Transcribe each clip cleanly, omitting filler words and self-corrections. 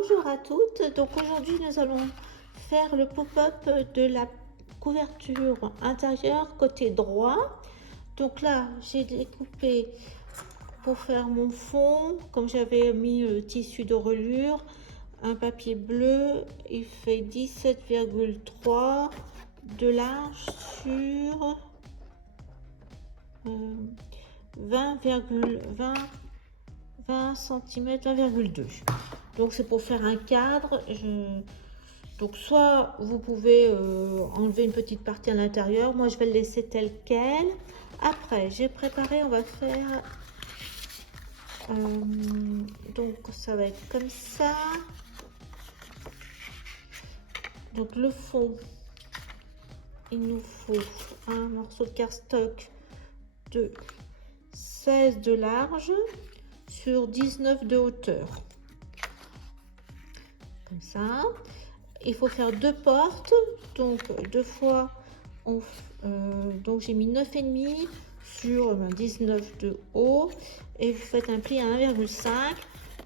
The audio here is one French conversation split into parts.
Bonjour à toutes, donc aujourd'hui nous allons faire le pop-up de la couverture intérieure côté droit. Donc là j'ai découpé pour faire mon fond, comme j'avais mis le tissu de reliure, un papier bleu, il fait 17,3 de large sur 20,20 cm, 20,2. Donc c'est pour faire un cadre. Donc soit vous pouvez enlever une petite partie à l'intérieur, moi je vais le laisser tel quel. Après j'ai préparé, on va faire donc ça va être comme ça. Donc le fond, il nous faut un morceau de cardstock de 16 de large sur 19 de hauteur, comme ça. Il faut faire deux portes, donc deux fois donc j'ai mis 9,5 sur 19 de haut et vous faites un pli à 1,5.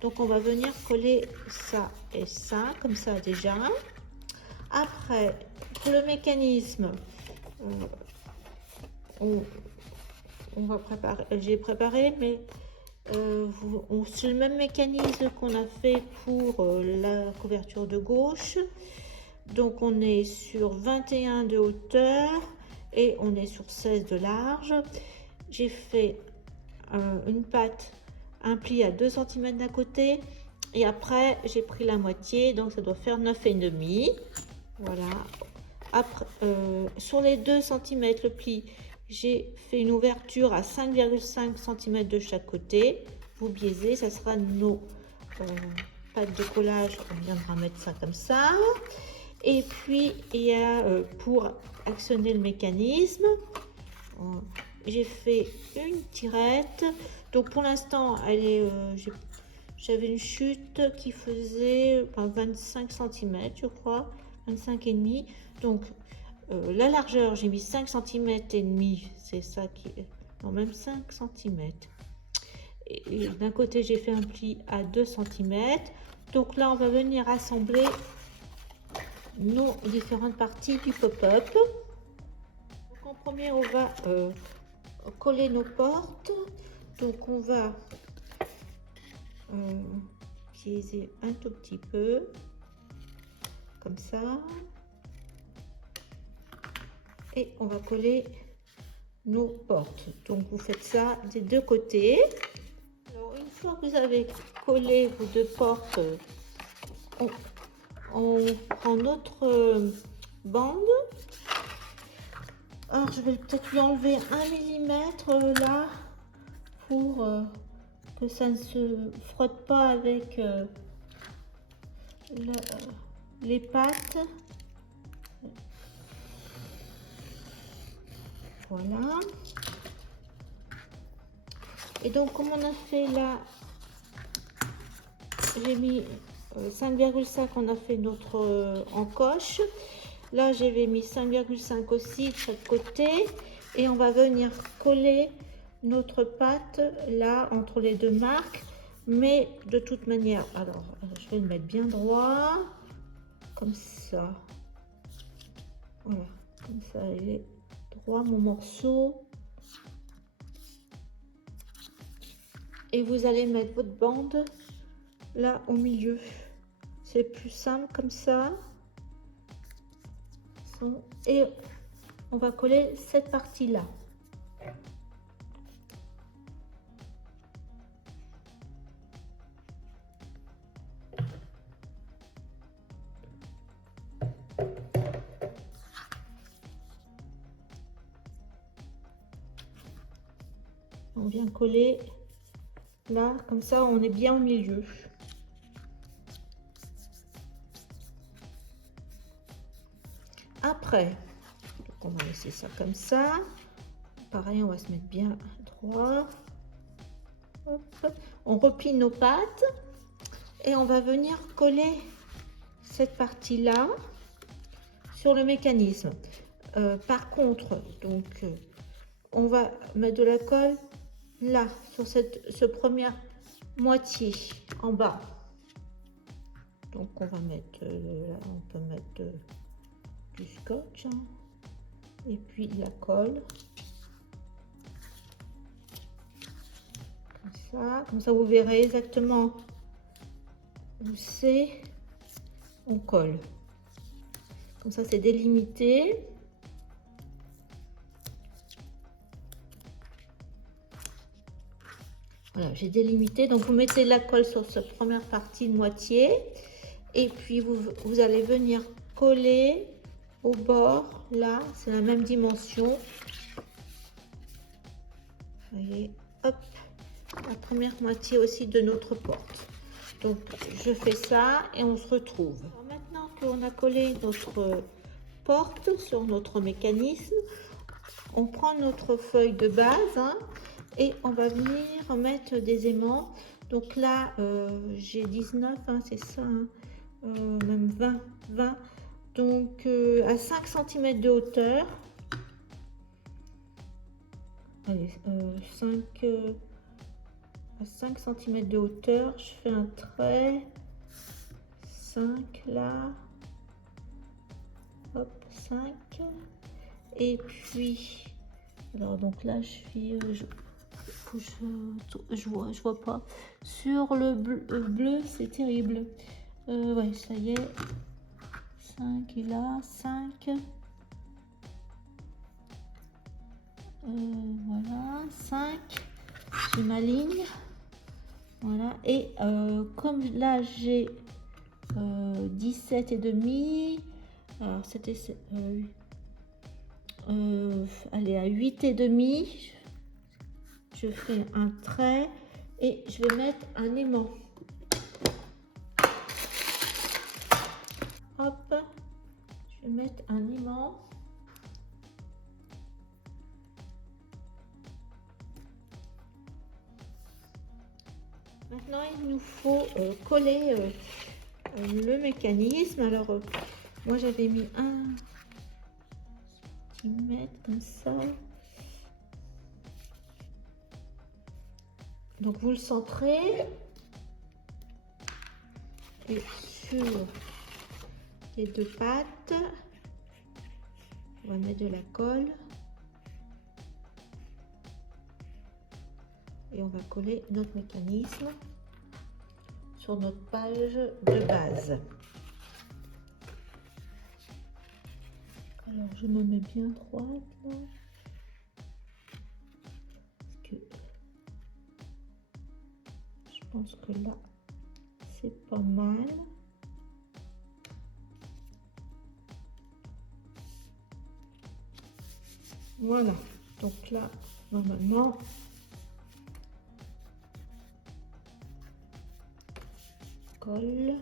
donc on va venir coller ça et ça comme ça déjà. Après pour le mécanisme, on va préparer, j'ai préparé, mais c'est le même mécanisme qu'on a fait pour la couverture de gauche. Donc on est sur 21 de hauteur et on est sur 16 de large. J'ai fait une patte, un pli à 2 cm d'un côté et après j'ai pris la moitié, donc ça doit faire 9,5. Voilà. Après, sur les 2 cm le pli, j'ai fait une ouverture à 5,5 cm de chaque côté. Vous biaisez, ça sera nos pattes de collage. On viendra mettre ça comme ça. Et puis il y a pour actionner le mécanisme, j'ai fait une tirette. Donc pour l'instant elle est j'avais une chute qui faisait 25 cm je crois, 25,5. donc la largeur j'ai mis 5 cm et demi, c'est ça qui est, non, même 5 cm. Et d'un côté j'ai fait un pli à 2 cm. donc là on va venir assembler nos différentes parties du pop-up. Donc en premier on va coller nos portes. Donc on va utiliser un tout petit peu comme ça et on va coller nos portes. Donc vous faites ça des deux côtés. Alors une fois que vous avez collé vos deux portes, on prend notre bande. Alors je vais peut-être lui enlever 1 mm là pour que ça ne se frotte pas avec les pattes. Voilà. Et donc comme on a fait là, j'ai mis 5,5, on a fait notre encoche. Là j'avais mis 5,5 aussi de chaque côté et on va venir coller notre patte là entre les deux marques. Mais de toute manière, alors je vais le mettre bien droit comme ça. Voilà, comme ça il est droit mon morceau. Et vous allez mettre votre bande là au milieu, c'est plus simple comme ça. Et on va coller cette partie là. On vient coller là, comme ça on est bien au milieu. Après, donc on va laisser ça comme ça. Pareil, on va se mettre bien droit. Hop. On replie nos pattes et on va venir coller cette partie là sur le mécanisme. Par contre, donc on va mettre de la colle là sur cette première moitié en bas. Donc on va mettre, là, on peut mettre du scotch, hein, et puis la colle. Comme ça vous verrez exactement où c'est, on colle. Comme ça c'est délimité. Voilà, j'ai délimité. Donc vous mettez la colle sur cette première partie de moitié et puis vous allez venir coller au bord. Là, c'est la même dimension. Vous voyez, hop, la première moitié aussi de notre porte. Donc je fais ça et on se retrouve. Alors, maintenant qu'on a collé notre porte sur notre mécanisme, on prend notre feuille de base, hein, et on va venir mettre des aimants. Donc là j'ai 19, hein, c'est ça, hein, même 20. Donc à 5 cm de hauteur. Allez, 5 cm de hauteur, je fais un trait, 5 là, hop, 5, et puis, alors donc là je suis, je vois pas, sur le bleu c'est terrible, ouais, ça y est, 5 et là, 5, voilà, 5, j'ai ma ligne. Voilà, et comme là j'ai 17 et demi, alors c'était allez, à 8 et demi, je fais un trait et je vais mettre un aimant. Hop, je vais mettre un aimant. Maintenant, il nous faut coller le mécanisme. Alors, moi, j'avais mis 1 cm comme ça. Donc, vous le centrez. Et sur les deux pattes, on va mettre de la colle. Et on va coller notre mécanisme sur notre page de base. Alors je me mets bien droite là. Parce que je pense que là c'est pas mal. Voilà, donc là normalement colle.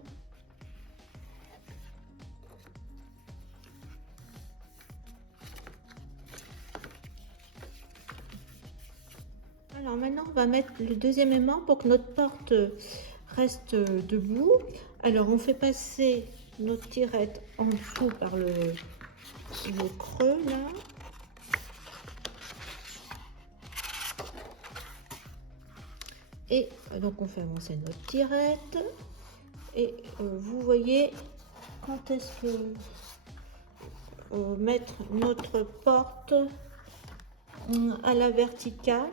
Alors maintenant on va mettre le deuxième aimant pour que notre porte reste debout. Alors on fait passer notre tirette en dessous par le creux là. Et donc on fait avancer notre tirette. Et vous voyez quand est-ce que mettre notre porte à la verticale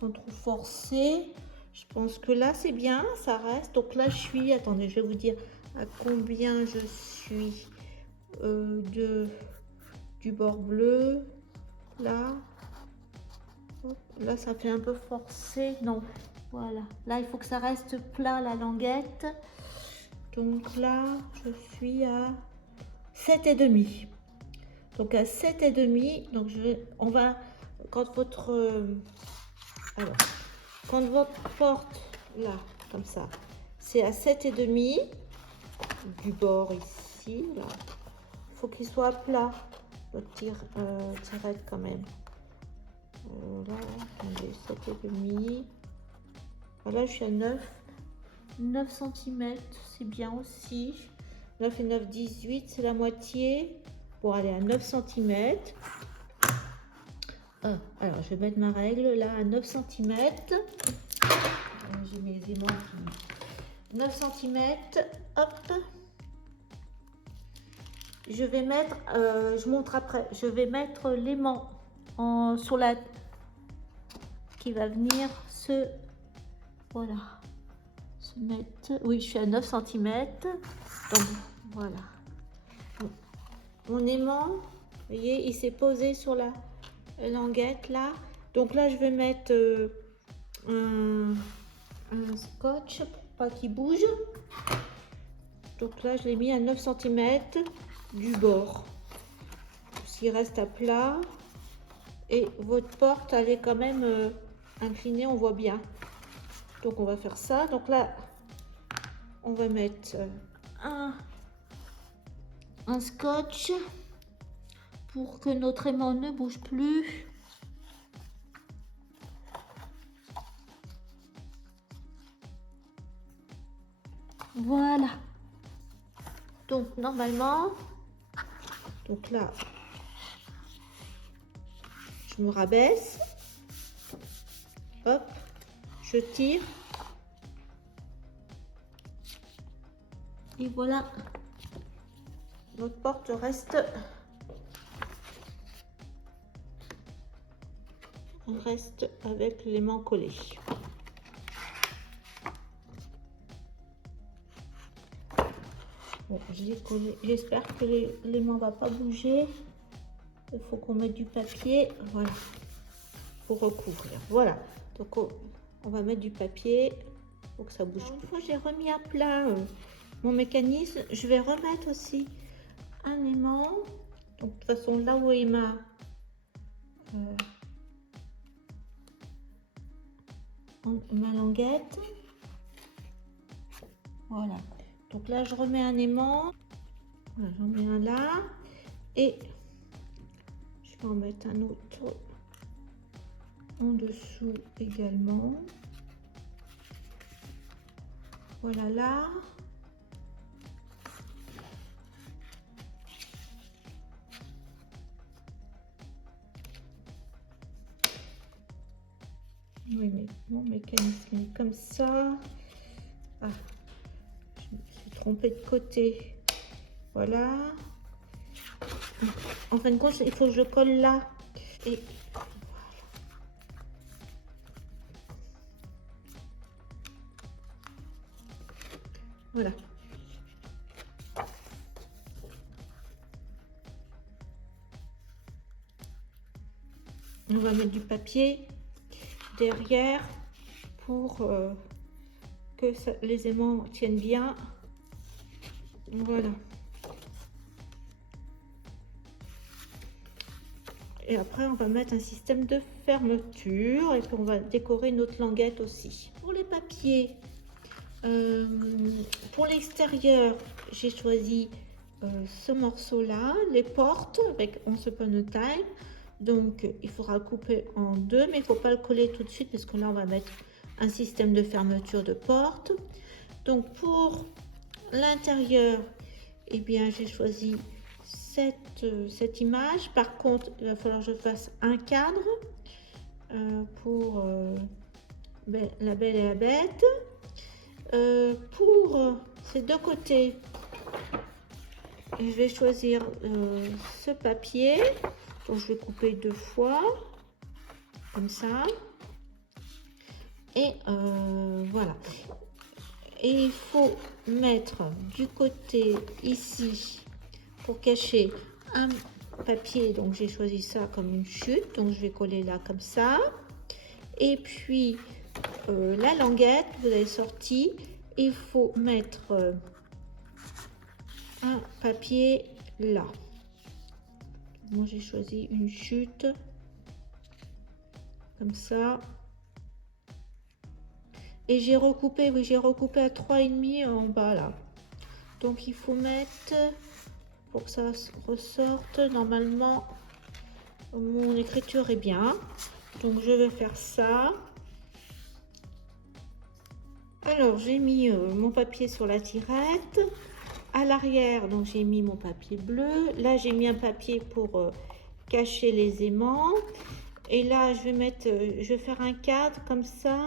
sans trop forcer. Je pense que là c'est bien, ça reste. Donc là je suis, attendez, je vais vous dire à combien je suis du bord bleu. Là, hop, là ça fait un peu forcé, non, voilà, là il faut que ça reste plat la languette. Donc là je suis à 7 et demi. Donc à 7 et demi, donc on va, quand votre porte là comme ça, c'est à 7 et demi du bord ici, là, il faut qu'il soit plat votre tirette quand même. Là, attendez, 7 et demi. Voilà, je suis à 9 cm, c'est bien aussi. 9 et 9, 18, c'est la moitié pour aller à 9 cm. Alors, je vais mettre ma règle là à 9 cm. J'ai mes aimants 9 cm. Hop. Je vais mettre, je montre après, je vais mettre l'aimant sur la qui va venir se, voilà, se mettre, oui, je suis à 9 cm. Donc voilà. Mon aimant, vous voyez, il s'est posé sur la languette là. Donc là, je vais mettre un scotch pour pas qu'il bouge. Donc là, je l'ai mis à 9 cm du bord. S'il reste à plat. Et votre porte, elle est quand même inclinée, on voit bien. Donc on va faire ça. Donc là, on va mettre un scotch pour que notre aimant ne bouge plus. Voilà. Donc normalement, donc là, je me rabaisse. Hop, je tire. Et voilà, notre porte reste avec l'aimant collé. Bon, je l'ai collé. J'espère que l'aimant va pas bouger. Il faut qu'on mette du papier, voilà, pour recouvrir. Voilà, donc on va mettre du papier pour que ça bouge. Une fois j'ai remis à plat mon mécanisme, je vais remettre aussi un aimant. Donc de toute façon, là où est ma languette, voilà. Donc là, je remets un aimant. Voilà, j'en mets un là et je vais en mettre un autre en dessous également. Voilà là. Oui, mais mon mécanisme est comme ça. Ah, je me suis trompée de côté. Voilà. En fin de compte, il faut que je colle là. Et voilà. On va mettre du papier derrière pour que les aimants tiennent bien. Voilà. Et après, on va mettre un système de fermeture et puis on va décorer notre languette aussi. Pour les papiers, pour l'extérieur, j'ai choisi ce morceau-là, les portes avec Once Upon a Time. Donc, il faudra couper en deux, mais il ne faut pas le coller tout de suite parce que là, on va mettre un système de fermeture de porte. Donc, pour l'intérieur, eh bien, j'ai choisi cette image. Par contre, il va falloir que je fasse un cadre pour La Belle et la Bête. Pour ces deux côtés, je vais choisir ce papier. Donc, je vais couper deux fois, comme ça. Et voilà. Et il faut mettre du côté ici pour cacher un papier. Donc, j'ai choisi ça comme une chute. Donc, je vais coller là comme ça. Et puis, la languette, vous avez sorti. Il faut mettre un papier là. Moi, j'ai choisi une chute comme ça. Et j'ai recoupé, oui, j'ai recoupé à 3,5 en bas là. Donc, il faut mettre, pour que ça ressorte, normalement, mon écriture est bien. Donc, je vais faire ça. Alors, j'ai mis mon papier sur la tirette. À l'arrière, donc j'ai mis mon papier bleu. Là, j'ai mis un papier pour cacher les aimants. Et là, je vais faire un cadre comme ça,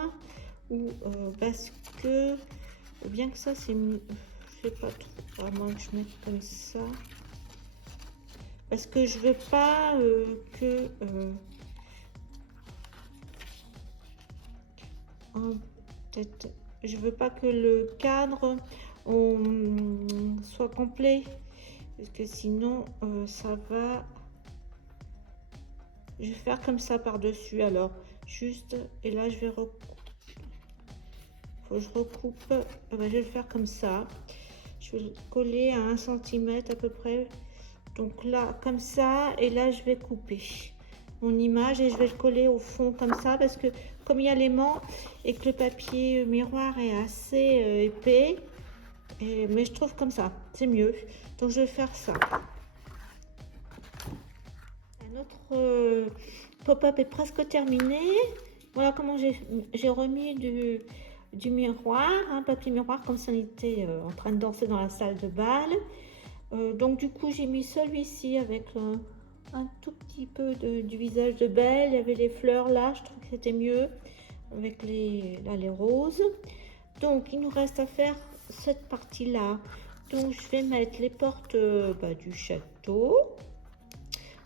parce que Ou bien que ça, c'est mieux. Je sais pas trop. À moins que je mette comme ça. Parce que je veux pas que... peut-être... Je veux pas que le cadre soit complet. Parce que sinon, ça va... Je vais faire comme ça par-dessus. Alors, juste... Et là, je vais recouper. Faut que je recoupe. Je vais le faire comme ça. Je vais le coller à 1 cm à peu près. Donc là, comme ça. Et là, je vais couper mon image et je vais le coller au fond comme ça. Parce que comme il y a l'aimant et que le papier miroir est assez épais. Mais je trouve comme ça, c'est mieux. Donc je vais faire ça. Notre pop-up est presque terminé. Voilà comment j'ai remis du miroir, un papier miroir comme si on était en train de danser dans la salle de bal. Donc du coup j'ai mis celui-ci avec un tout petit peu du visage de Belle. Il y avait les fleurs là, je trouve que c'était mieux avec les roses. Donc il nous reste à faire cette partie là. Donc je vais mettre les portes du château.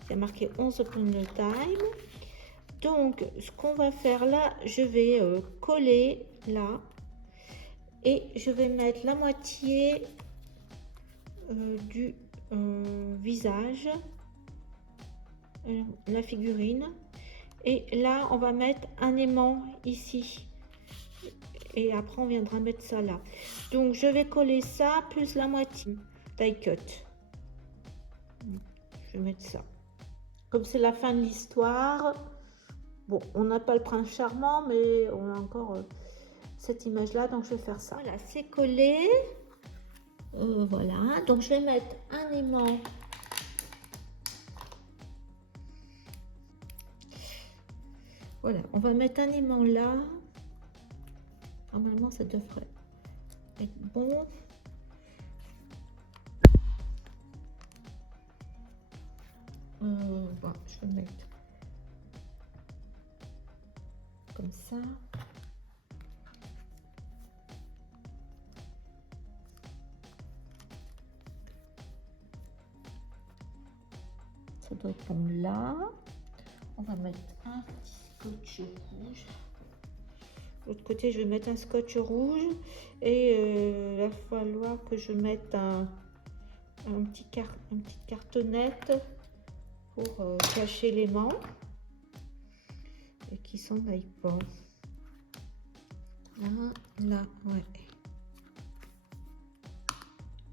Il y a marqué 11 open time. Donc ce qu'on va faire là, je vais coller là et je vais mettre la moitié du visage, la figurine, et là on va mettre un aimant ici et après on viendra mettre ça là. Donc je vais coller ça plus la moitié die cut. Je vais mettre ça. Comme c'est la fin de l'histoire, bon, on n'a pas le prince charmant, mais on a encore cette image là, donc je vais faire ça. Voilà, c'est collé. Voilà, donc je vais mettre un aimant. Voilà, on va mettre un aimant là. Normalement, ça devrait être bon. Bon, je vais mettre comme ça. Ça doit être bon là. On va mettre un petit scotch rouge. De l'autre côté, je vais mettre un scotch rouge et il va falloir que je mette une petite cartonnette pour cacher l'aimant et qui s'en aille pas. Là, ouais.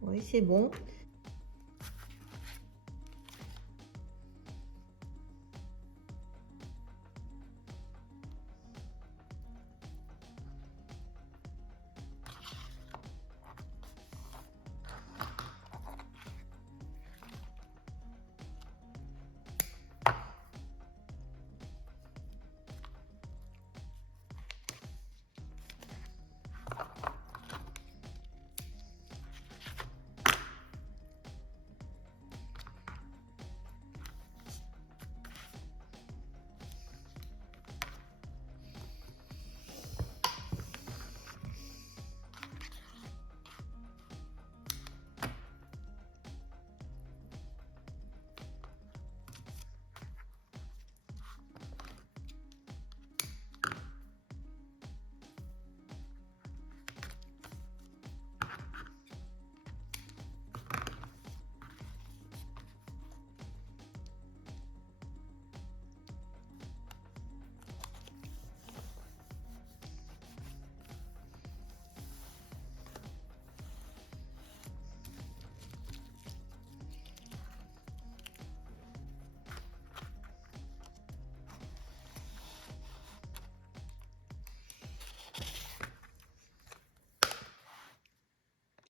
Oui, c'est bon.